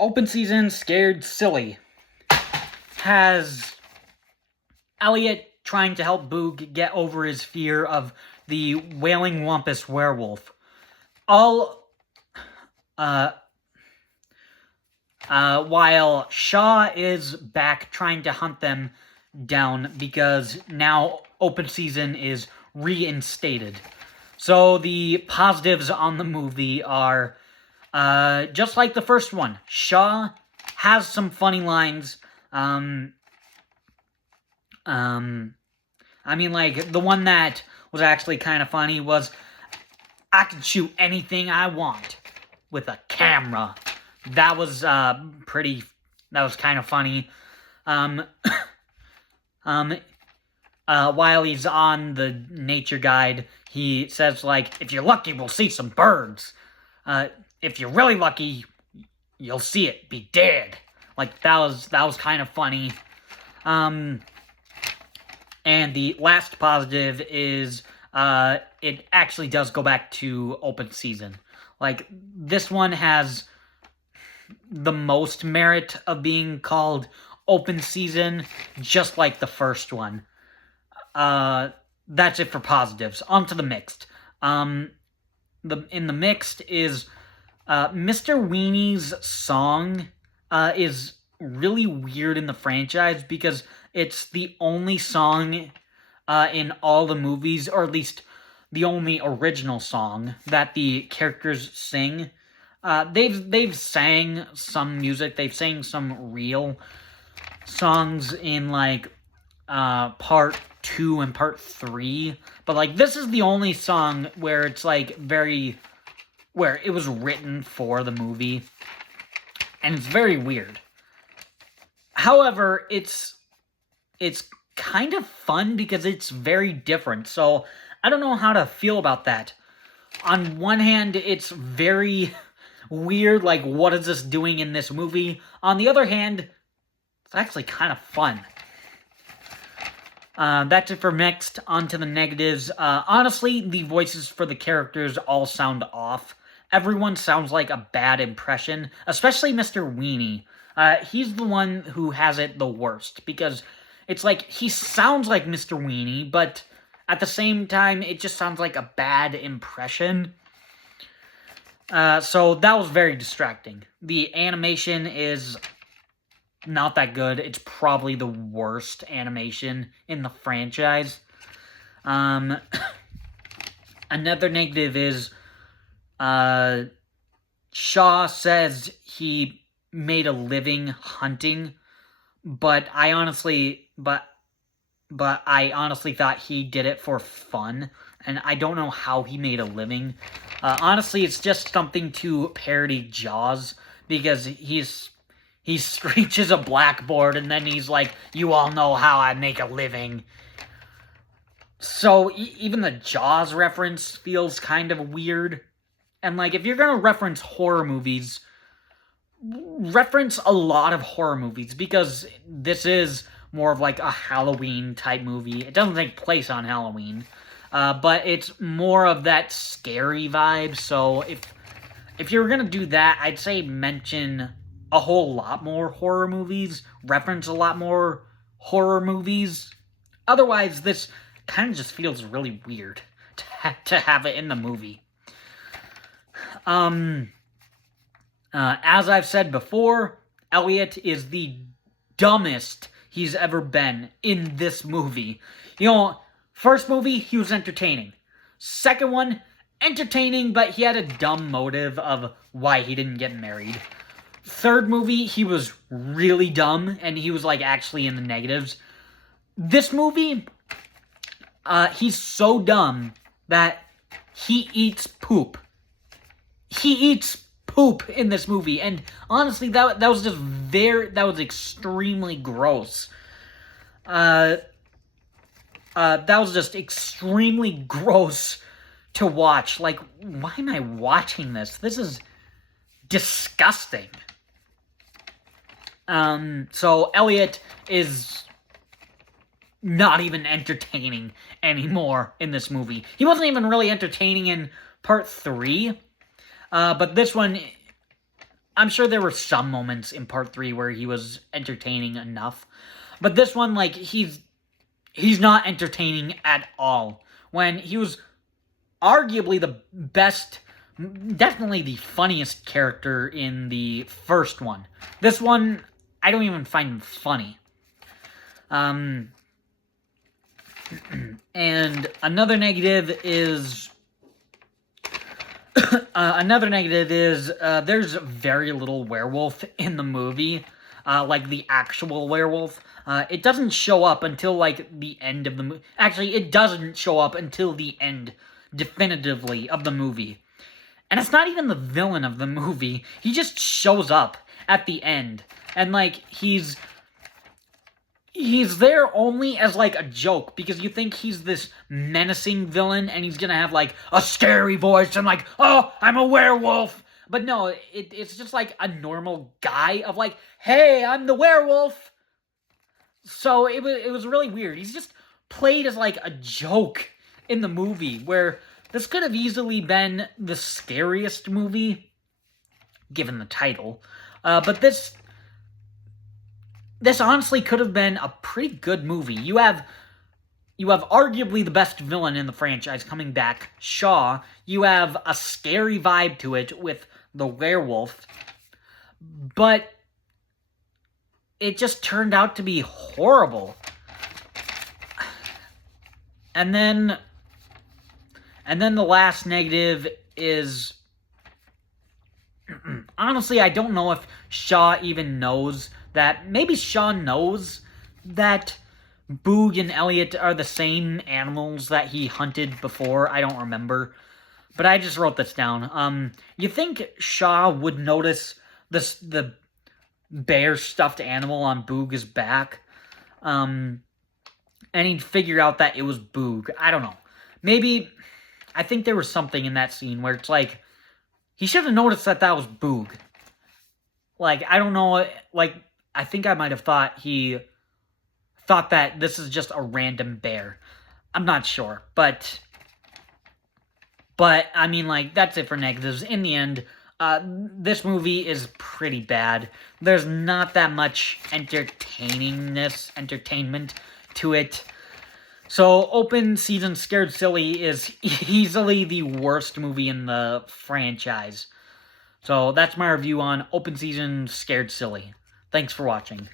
Open season, Scared Silly has Elliot trying to help Boog get over his fear of the Wailing Wampus werewolf. While Shaw is back trying to hunt them down because now open season is reinstated. So the positives on the movie are just like the first one. Shaw has some funny lines. I mean, like, the one that was actually kind of funny was, I can shoot anything I want with a camera. That was, that was kind of funny. While he's on the nature guide, he says, like, if you're lucky, we'll see some birds. If you're really lucky, you'll see it be dead. Like, that was kind of funny. And the last positive is, it actually does go back to open season. Like, this one has the most merit of being called open season, just like the first one. That's it for positives. On to the mixed. In the mixed is, Mr. Weenie's song, is really weird in the franchise because it's the only song in all the movies, or at least the only original song that the characters sing. They've sang some music. They've sang some real songs in, like, part 2 and part 3. But, like, this is the only song where it's, like, where it was written for the movie. And it's very weird. However, it's kind of fun because it's very different. So, I don't know how to feel about that. On one hand, it's very weird, like, what is this doing in this movie? On the other hand, it's actually kind of fun. That's it for mixed. On to the negatives. Honestly, the voices for the characters all sound off. Everyone sounds like a bad impression, especially Mr. Weenie. He's the one who has it the worst, because it's like, he sounds like Mr. Weenie, but at the same time, it just sounds like a bad impression. So that was very distracting. The animation is not that good. It's probably the worst animation in the franchise. Another negative is, Shaw says he made a living hunting, but I honestly thought he did it for fun, and I don't know how he made a living. Honestly, it's just something to parody Jaws, because he screeches a blackboard, and then he's like, you all know how I make a living. So, even the Jaws reference feels kind of weird. And, like, if you're gonna reference horror movies, reference a lot of horror movies, because this is more of, like, a Halloween-type movie. It doesn't take place on Halloween, but it's more of that scary vibe, so if you're gonna do that, I'd say mention a whole lot more horror movies, reference a lot more horror movies. Otherwise, this kind of just feels really weird to have it in the movie. As I've said before, Elliot is the dumbest he's ever been in this movie. You know, first movie, he was entertaining. Second one, entertaining, but he had a dumb motive of why he didn't get married. Third movie, he was really dumb, and he was, like, actually in the negatives. This movie, he's so dumb that he eats poop. He eats poop in this movie, and honestly, that was just that was extremely gross. That was just extremely gross to watch. Like, why am I watching this? This is disgusting. So Elliot is not even entertaining anymore in this movie. He wasn't even really entertaining in part 3. But this one, I'm sure there were some moments in part 3 where he was entertaining enough. But this one, like, he's not entertaining at all. When he was arguably the best, definitely the funniest character in the first one. This one, I don't even find him funny. And another negative is... there's very little werewolf in the movie, like the actual werewolf. It doesn't show up until, like, the end of the movie. Actually, it doesn't show up until the end, definitively, of the movie. And it's not even the villain of the movie. He just shows up at the end. And, like, he's there only as, like, a joke, because you think he's this menacing villain, and he's gonna have, like, a scary voice, and, like, oh, I'm a werewolf! But no, it's just, like, a normal guy of, like, hey, I'm the werewolf! So it was really weird. He's just played as, like, a joke in the movie, where this could have easily been the scariest movie, given the title. But this honestly could have been a pretty good movie. You have arguably the best villain in the franchise coming back, Shaw. You have a scary vibe to it with the werewolf. But it just turned out to be horrible. And then the last negative is... honestly, I don't know if Shaw even knows that... maybe Shaw knows that Boog and Elliot are the same animals that he hunted before. I don't remember. But I just wrote this down. You think Shaw would notice the bear stuffed animal on Boog's back? And he'd figure out that it was Boog. I don't know. Maybe... I think there was something in that scene where it's like, he should have noticed that was Boog. Like, I don't know, like, I think I might have thought he thought that this is just a random bear. I'm not sure, but I mean, like, that's it for negatives. In the end, this movie is pretty bad. There's not that much entertainment to it. So, Open Season Scared Silly is easily the worst movie in the franchise. So, that's my review on Open Season Scared Silly. Thanks for watching.